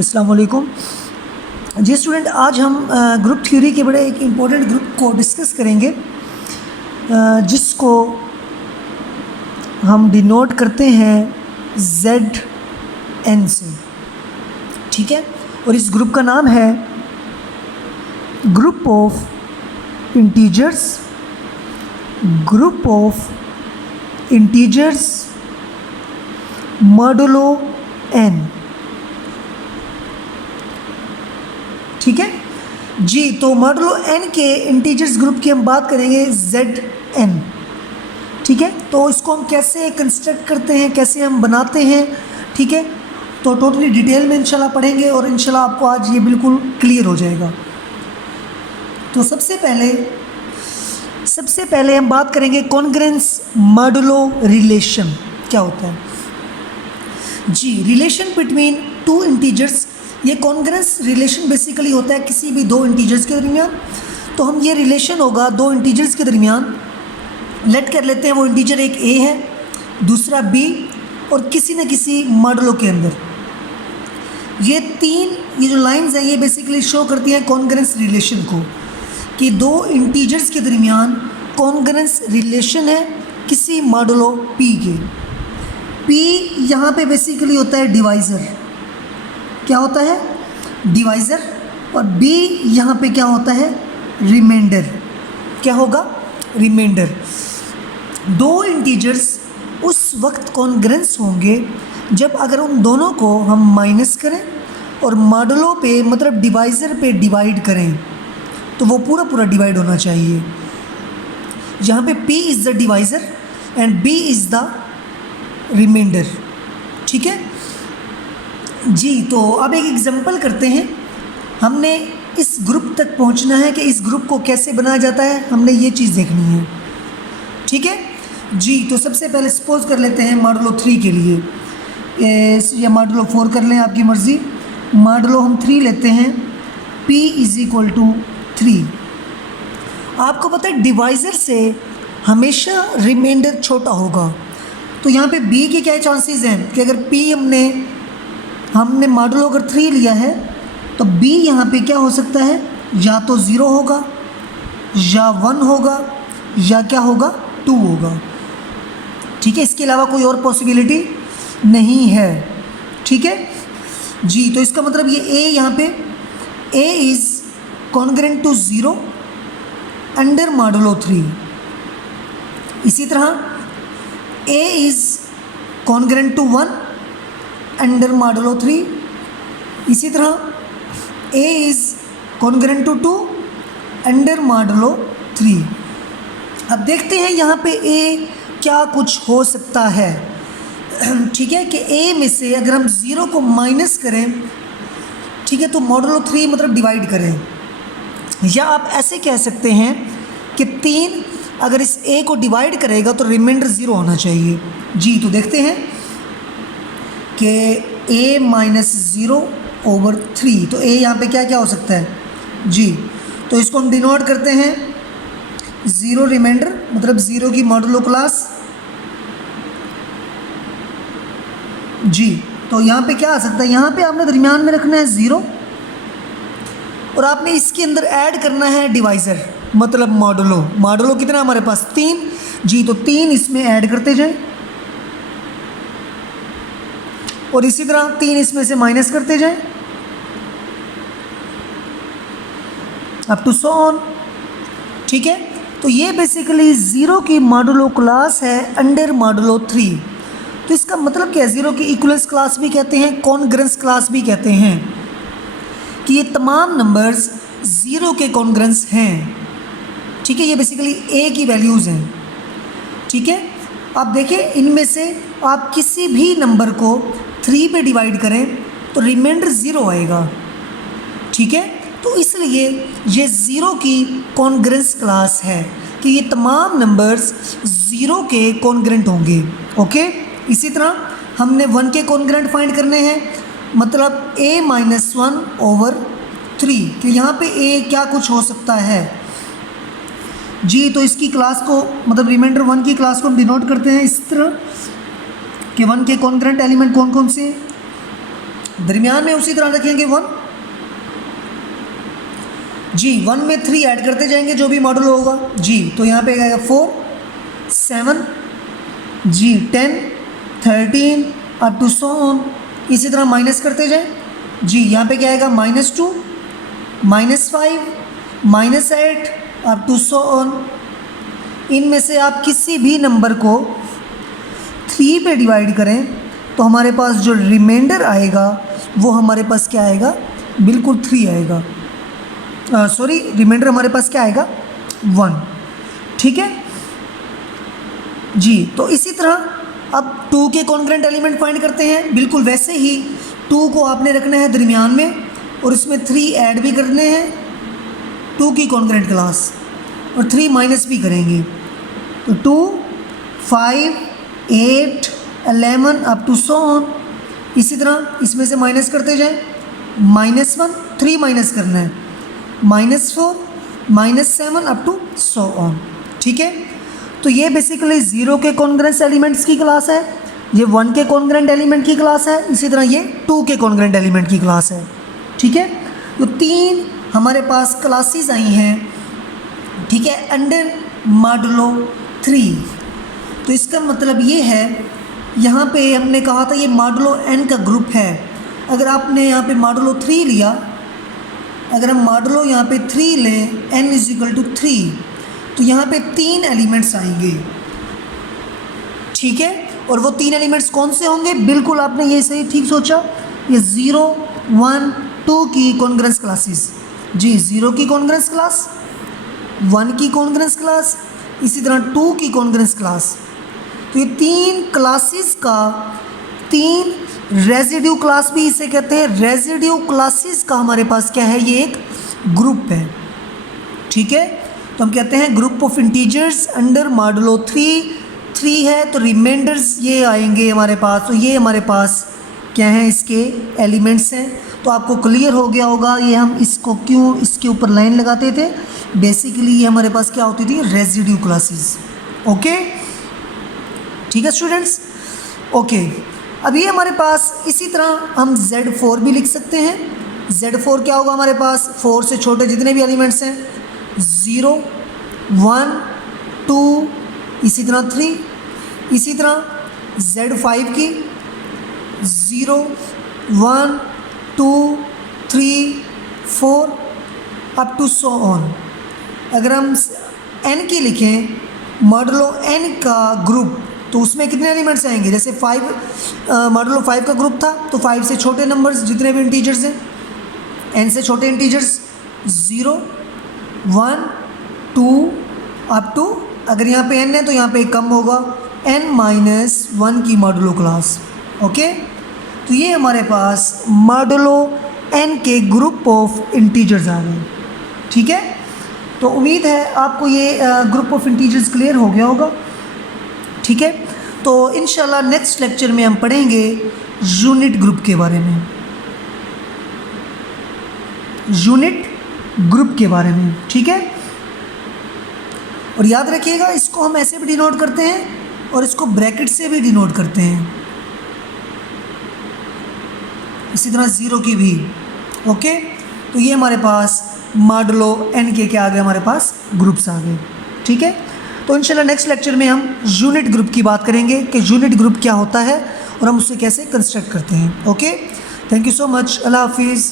अस्सलाम वालेकुम जी स्टूडेंट, आज हम ग्रुप थ्योरी के बड़े एक इम्पोर्टेंट ग्रुप को डिस्कस करेंगे जिसको हम डिनोट करते हैं ZN से। ठीक है, और इस ग्रुप का नाम है group of integers, group of integers modulo n। ठीक है जी, तो मॉडुलो n के इंटीजर्स ग्रुप की हम बात करेंगे ZN। ठीक है, तो इसको हम कैसे कंस्ट्रक्ट करते हैं, कैसे हम बनाते हैं, ठीक है, तो टोटली डिटेल में इंशाल्लाह पढ़ेंगे और इंशाल्लाह आपको आज ये बिल्कुल क्लियर हो जाएगा। तो सबसे पहले हम बात करेंगे कॉन्ग्रुएंस मॉडुलो रिलेशन क्या होता है। जी, रिलेशन बिटवीन टू इंटीजर्स, ये कॉन्ग्रुएंस रिलेशन बेसिकली होता है किसी भी दो इंटीजर्स के दरमियान। तो हम ये रिलेशन होगा दो इंटीजर्स के दरमियान, लेट कर लेते हैं वो इंटीजर एक a है, दूसरा b, और किसी न किसी मॉडुलो के अंदर ये जो लाइंस हैं ये बेसिकली शो करती हैं कॉन्ग्रुएंस रिलेशन को, कि दो इंटीजर्स के दरमियान कॉन्ग्रुएंस रिलेशन है किसी मॉडुलो p के। p यहाँ पे बेसिकली होता है डिवाइज़र, क्या होता है डिवाइज़र, और b यहाँ पे क्या होता है रिमाइंडर, क्या होगा रिमाइंडर। दो इंटीजर्स उस वक्त कॉन्ग्रुएंस होंगे जब अगर उन दोनों को हम माइनस करें और मॉडुलो पे मतलब डिवाइज़र पे डिवाइड करें तो वो पूरा डिवाइड होना चाहिए। यहाँ पे p is the divisor and b is the reminder. ठीक है जी, तो अब एक एग्जांपल करते हैं। हमने इस ग्रुप तक पहुंचना है कि इस ग्रुप को कैसे बनाया जाता है, हमने ये चीज़ देखनी है। ठीक है जी, तो सबसे पहले सपोज कर लेते हैं मॉडुलो 3 के लिए, या मॉडुलो 4 कर लें, आपकी मर्ज़ी। मॉडुलो हम 3 लेते हैं, p = 3। आपको पता है डिवाइज़र से हमेशा रिमाइंडर छोटा होगा, तो यहाँ पे b के क्या चांसेस हैं कि अगर p हमने मॉडुलो अगर 3 लिया है तो b यहाँ पे क्या हो सकता है, या तो 0 होगा या 1 होगा या क्या होगा 2 होगा। ठीक है, इसके अलावा कोई और पॉसिबिलिटी नहीं है। ठीक है जी, तो इसका मतलब ये a यहाँ पे a is congruent to 0 under modulo 3। इसी तरह a is congruent to 1 under modulo 3। इसी तरह a is congruent to 2 under modulo 3। अब देखते हैं यहाँ पे a क्या कुछ हो सकता है। ठीक है, कि a में से अगर हम 0 को माइनस करें, ठीक है, तो मॉडुलो 3 मतलब डिवाइड करें, या आप ऐसे कह सकते हैं कि 3 अगर इस a को डिवाइड करेगा तो रिमाइंडर 0 होना चाहिए। जी, तो देखते हैं कि a - 0/3, तो a यहाँ पे क्या क्या हो सकता है जी, तो इसको हम डिनोट करते हैं 0 रिमाइंडर, मतलब 0 की मॉडुलो क्लास। जी, तो यहाँ पे क्या आ सकता है, यहाँ पे आपने दरमियान में रखना है 0 और आपने इसके अंदर ऐड करना है डिवाइज़र, मतलब मॉडुलो कितना हमारे पास 3। जी, तो 3 इसमें ऐड करते जाएं और इसी तरह 3 इसमें से माइनस करते जाएं अप टू सो ऑन। ठीक है, तो ये बेसिकली 0 की मॉडुलो क्लास है अंडर मॉडुलो 3। तो इसका मतलब क्या है, 0 की इक्वलेंस क्लास भी कहते हैं, कॉन्ग्रुएंस क्लास भी कहते हैं, कि ये तमाम नंबर्स 0 के कॉन्ग्रुएंस हैं। ठीक है, ये बेसिकली a की वैल्यूज़ हैं। ठीक है, आप देखें इनमें से आप किसी भी नंबर को 3 पे डिवाइड करें तो रिमाइंडर 0 आएगा। ठीक है, तो इसलिए ये 0 की कॉन्ग्रुएंस क्लास है कि ये तमाम नंबर्स 0 के कॉन्ग्रुएंट होंगे। ओके, इसी तरह हमने 1 के कॉन्ग्रुएंट फाइंड करने हैं, मतलब a - 1/3, कि यहाँ पे a क्या कुछ हो सकता है। जी, तो इसकी क्लास को मतलब रिमाइंडर 1 की क्लास को हम डिनोट करते हैं इस तरह कि 1 के कॉन्ग्रुएंट एलिमेंट कौन कौन से, दरमियान में उसी तरह रखेंगे 1 जी। 1 में 3 ऐड करते जाएंगे जो भी मॉडल होगा जी। तो यहाँ पे आएगा 4 7 जी 10 13 अप टू सो ऑन। इसी तरह माइनस करते जाएं जी। यहाँ पे क्या आएगा -2 -5 -8 अप टू सो ऑन। इनमें से आप किसी भी नंबर को 3 पे डिवाइड करें तो हमारे पास जो रिमाइंडर आएगा वो हमारे पास क्या आएगा, बिल्कुल 3 आएगा। सॉरी, रिमाइंडर हमारे पास क्या आएगा 1। ठीक है जी। तो इसी तरह अब 2 के कॉन्ग्रेंट एलिमेंट फाइंड करते हैं। बिल्कुल वैसे ही 2 को आपने रखना है दरमियान में और इसमें 3 ऐड भी करने हैं 2 की कॉन्ग्रेंट क्लास, और 3 माइनस भी करेंगे। तो 2 5 8 11 अप टू सो ऑन। इसी तरह इसमें से माइनस करते जाएं -1 3 माइनस करना है -4 -7 अप टू सो ऑन। ठीक है, तो ये बेसिकली 0 के कॉन्ग्रेंस एलिमेंट्स की क्लास है, ये 1 के कॉन्ग्रेंट एलिमेंट की क्लास है, इसी तरह ये 2 के कॉन्ग्रेंट एलिमेंट की क्लास है। ठीक है, तो 3 हमारे पास क्लासेस आई हैं। ठीक है, अंडर मॉडुलो 3। तो इसका मतलब ये है, यहाँ पे हमने कहा था ये मॉडुलो n का ग्रुप है। अगर आपने यहाँ पे मॉडुलो 3 लिया, अगर हम मॉडुलो यहाँ पे 3 लें n = 3, तो यहाँ पे 3 एलिमेंट्स आएंगे। ठीक है, और वो 3 एलिमेंट्स कौन से होंगे, बिल्कुल आपने ये सही ठीक सोचा, ये 0 1 2 की कॉन्ग्रेंस क्लासेस जी। 0 की कॉन्ग्रेंस क्लास, 1 की कॉन्ग्रेंस क्लास, इसी तरह 2 की कॉन्ग्रेंस क्लास। तो ये 3 क्लासेस का 3 रेजिड्यू क्लास भी इसे कहते हैं। रेजिड्यू क्लासेस का हमारे पास क्या है, ये एक ग्रुप है। ठीक है, तो हम कहते हैं group of integers under modulo 3 है, तो रिमाइंडर्स ये आएंगे हमारे पास। तो ये हमारे पास क्या है, इसके एलिमेंट्स हैं। तो आपको क्लियर हो गया होगा ये हम इसको क्यों इसके ऊपर लाइन लगाते थे। बेसिकली ये हमारे पास क्या होती थी, रेजिड्यू क्लासेस। ओके, ठीक है स्टूडेंट्स। ओके, अब ये हमारे पास इसी तरह हम Z4 भी लिख सकते हैं। Z4 क्या होगा हमारे पास, 4 से छोटे जितने भी एलिमेंट्स हैं, 0 1 2 इसी तरह 3, इसी तरह Z5 की 0 1 2 3 4 अप टू सो ऑन। अगर हम n की लिखें मॉडुलो n का ग्रुप, तो उसमें कितने एलिमेंट्स आएंगे, जैसे 5 मॉडुलो 5 का ग्रुप था, तो 5 से छोटे नंबर्स जितने भी इंटीजर्स हैं, n से छोटे इंटीजर्स 0 1 2 अप टू, अगर यहाँ पे n है तो यहाँ पे कम होगा n-1 की मॉडुलो क्लास। ओके, तो ये हमारे पास मॉडुलो n के ग्रुप ऑफ इंटीजर्स आ गए। ठीक है, तो उम्मीद है आपको ये ग्रुप ऑफ इंटीजर्स क्लियर हो गया होगा। ठीक है, तो इंशाल्लाह नेक्स्ट लेक्चर में हम पढ़ेंगे यूनिट ग्रुप के बारे में, यूनिट ग्रुप के बारे में। ठीक है, और याद रखिएगा इसको हम ऐसे भी डिनोट करते हैं और इसको ब्रैकेट से भी डिनोट करते हैं, इसी तरह 0 की भी। ओके, तो ये हमारे पास मॉडुलो n के क्या आ गए, हमारे पास ग्रुप्स आ गए। ठीक है, तो इंशाल्लाह नेक्स्ट लेक्चर में हम यूनिट ग्रुप की बात करेंगे कि यूनिट ग्रुप क्या होता है और हम उसे कैसे कंस्ट्रक्ट करते हैं। Okay, thank you so much, अल्लाह हाफिज़।